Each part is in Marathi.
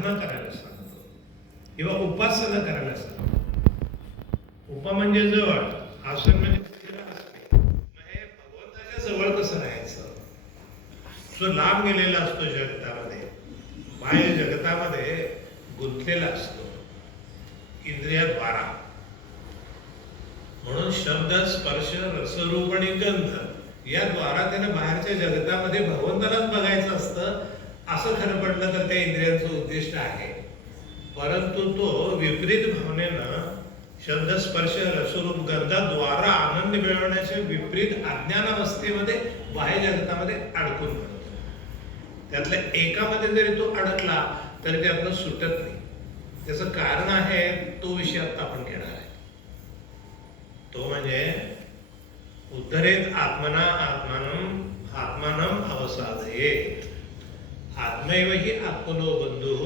साधना करायला सांगतो किंवा उपासना करायला सांगतो. उपा म्हणजे जवळ, आसन म्हणजे भगवंताच्या जवळ कसं राहायचं. जो लांब गेलेला असतो जगतामध्ये, बाह्य जगतामध्ये गुंतलेला असतो इंद्रियाद्वारा. म्हणून शब्द, स्पर्श, रसरूप आणि गंध या द्वारा त्याने बाहेरच्या जगतामध्ये भगवंतालाच बघायचं असतं. असं खरं पडलं तर त्या इंद्रियांचं उद्दिष्ट आहे. परंतु तो विपरीत भावनेनं शब्द, स्पर्श, रसरूप, गंधाद्वारा आनंद मिळवण्याच्या विपरीत अज्ञानावस्थेमध्ये बाह्य जगतामध्ये अडकून पडतो. त्यातल्या एकामध्ये जरी तो अडकला तरी त्यातनं सुटत नाही. त्याचं कारण आहे, तो विषय आता आपण घेणार आहे. तो म्हणजे उद्धरेत आत्मना आत्मानं आत्मानं अवसादयेत. आत्मैव हि आत्मनो बंधु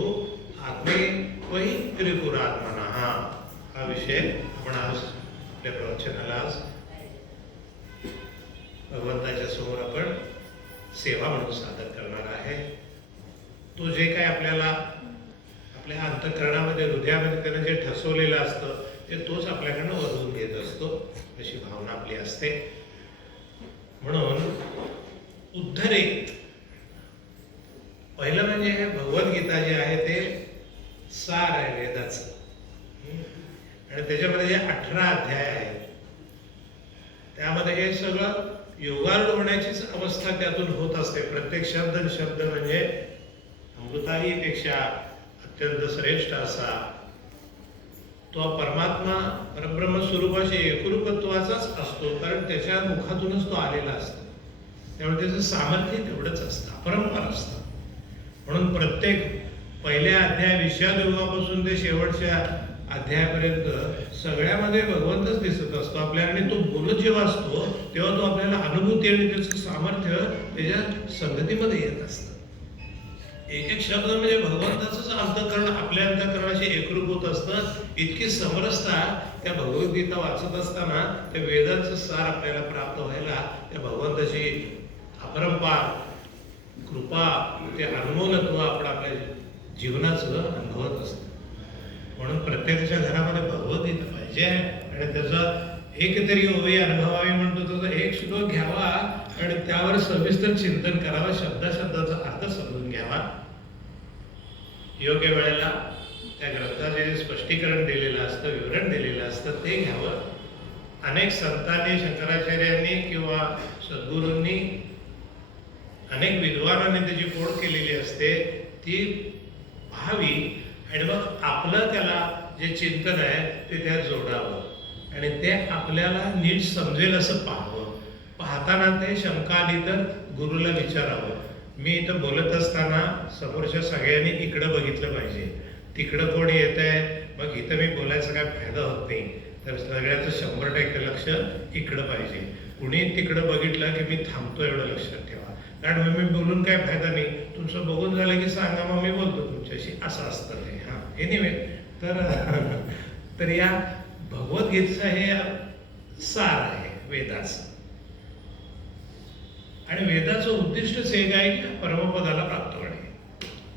आत्मैव हि त्रिपुरात्मनः. हा विषय आपण आज आपल्या प्रवचनाला आज भगवंताच्या समोर आपण सेवा म्हणून सादर करणार आहे. तो जे काय आपल्याला आपल्या अंतःकरणामध्ये, हृदयामध्ये त्यानं जे ठसवलेलं असतं ते तोच आपल्याकडनं वरवून घेत असतो, अशी भावना आपली असते. म्हणून उद्धरेत पहिलं म्हणजे हे भगवद्गीता जे आहे ते सार आहे वेदाचं. आणि त्याच्यामध्ये जे 18 अध्याय आहेत त्यामध्ये हे सगळं योगारूढ होण्याचीच अवस्था त्यातून होत असते. प्रत्येक शब्द शब्द म्हणजे अमृताईपेक्षा अत्यंत श्रेष्ठ असा तो परमात्मा परब्रह्म स्वरूपाशी एकरूपत्वाचाच असतो. कारण त्याच्या मुखातूनच तो आलेला असतो. त्यामुळे त्याचं सामर्थ्य तेवढंच असतं, अपरंपार असतं. म्हणून प्रत्येक पहिल्या अध्याय विषाद युगापासून ते शेवटच्या अध्यायापर्यंत सगळ्यामध्ये भगवंतच दिसत असतो आपल्याला. आणि तो बोलत जेव्हा असतो तेव्हा तो आपल्याला अनुभूती आणि त्याचं सामर्थ्य त्याच्या संगतीमध्ये येत असतं. एक एक शब्द म्हणजे भगवंताचंच अंतःकरण आपल्या अंतःकरणाशी एकरूप होत असतं. इतकी समरसता त्या भगवद्गीता वाचत असताना त्या वेदांचं सार आपल्याला प्राप्त व्हायला त्या भगवंताची अपरंपार कृपा, ते अनमोलत्व आपण आपल्या जीवनाचं अनुभवत असतो. म्हणून प्रत्येकाच्या घरामध्ये भगवद्गीता पाहिजे आणि त्याचा एक तरी ओवी अनुभवावी म्हणतो. त्याचा एक श्लोक घ्यावा आणि त्यावर सविस्तर चिंतन करावं, शब्दाचा अर्थ समजून घ्यावा. योग्य वेळेला त्या ग्रंथाचे जे स्पष्टीकरण दिलेलं असतं, विवरण दिलेलं असतं ते घ्यावं. अनेक संतांनी, शंकराचार्यांनी किंवा सद्गुरूंनी, अनेक विद्वानांनी त्याची फोड केलेली असते, ती पाहावी आणि मग आपलं त्याला जे चिंतन आहे ते त्यात जोडावं आणि ते आपल्याला नीट समजेल असं पाहावं. पाहताना ते शंका आली तर गुरुला विचारावं. मी इथं बोलत असताना समोरच्या सगळ्यांनी इकडं बघितलं पाहिजे. तिकडं कोण येत आहे, मग इथं मी बोलायचा काय फायदा होत नाही. तर सगळ्याचं 100% लक्ष इकडं पाहिजे. कुणी तिकडं बघितलं की मी थांबतो एवढं लक्षात ठेवा. कारण मग मी बोलून काय फायदा नाही. तुमचं बघून झालं की सांगा, मग मी बोलतो तुमच्याशी. असं असतं ते. हां, एनिवे, तर या भगवद्गीतेचं हे सार आहे वेदाचं. आणि वेदाचं उद्दिष्टच एक आहे की परमपदाला प्राप्त होणे,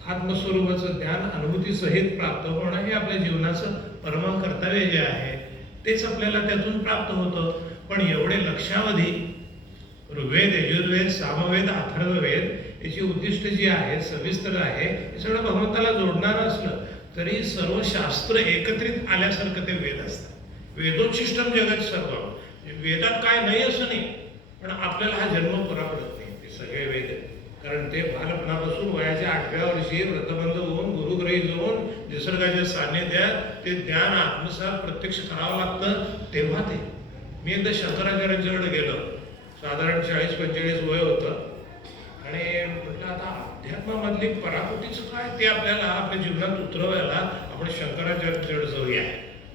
आत्मस्वरूपाचं ज्ञान अनुभूतीसहित प्राप्त होणं हे आपल्या जीवनाचं परम कर्तव्य जे आहे तेच आपल्याला त्यातून प्राप्त होतं. पण एवढे लक्षावधी ऋग्वेद, यजुर्वेद, सामवेद, अथर्ववेद याची उद्दिष्ट जी आहे सविस्तर आहे. हे सगळं भगवंताला जोडणारं असलं तरी सर्व शास्त्र एकत्रित आल्यासारखं ते वेद असतात. वेदोच्छिष्टम जगत सर्व. वेदात काय नाही असं नाही, पण आपल्याला हा जन्म पुरा पडत नाही. ते सगळे वेद, कारण ते बालपणापासून वयाच्या 8व्या वर्षी व्रतबंध होऊन गुरुग्रही होऊन निसर्गाच्या सान्निध्यात ते ज्ञान आत्मसात प्रत्यक्ष करावं लागतं. तेव्हा ते मी एकदा शंकराचार्यांच्याकडे गेलो. साधारण 40-45 वय होतं आणि म्हटलं आता अध्यात्मामधली पराकोटीचं काय ते आपल्याला आपल्या जीवनात उतरवायला आपण शंकराचार्यांच्याकडे जाऊया.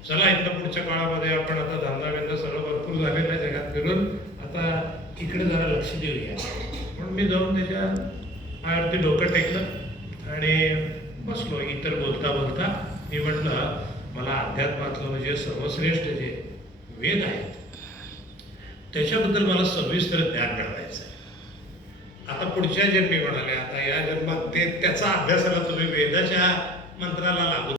चला, इथं पुढच्या काळामध्ये आपण आता धंदा सर्व भरपूर झालेल्या जगात फिरून आता इकडे जरा लक्ष देऊया. म्हणून मी जाऊन त्याच्या पायावरती डोकं टेकलं आणि बसलो. इतर बोलता बोलता मी म्हटलं, मला अध्यात्मातलं म्हणजे सर्वश्रेष्ठ जे वेद आहेत त्याच्याबद्दल मला सविस्तर ज्ञान मिळवायचं आहे. आता पुढच्या जन्मी म्हणाले, आता या जन्मात ते त्याचा अभ्यासाला तुम्ही वेदाच्या मंत्राला लागू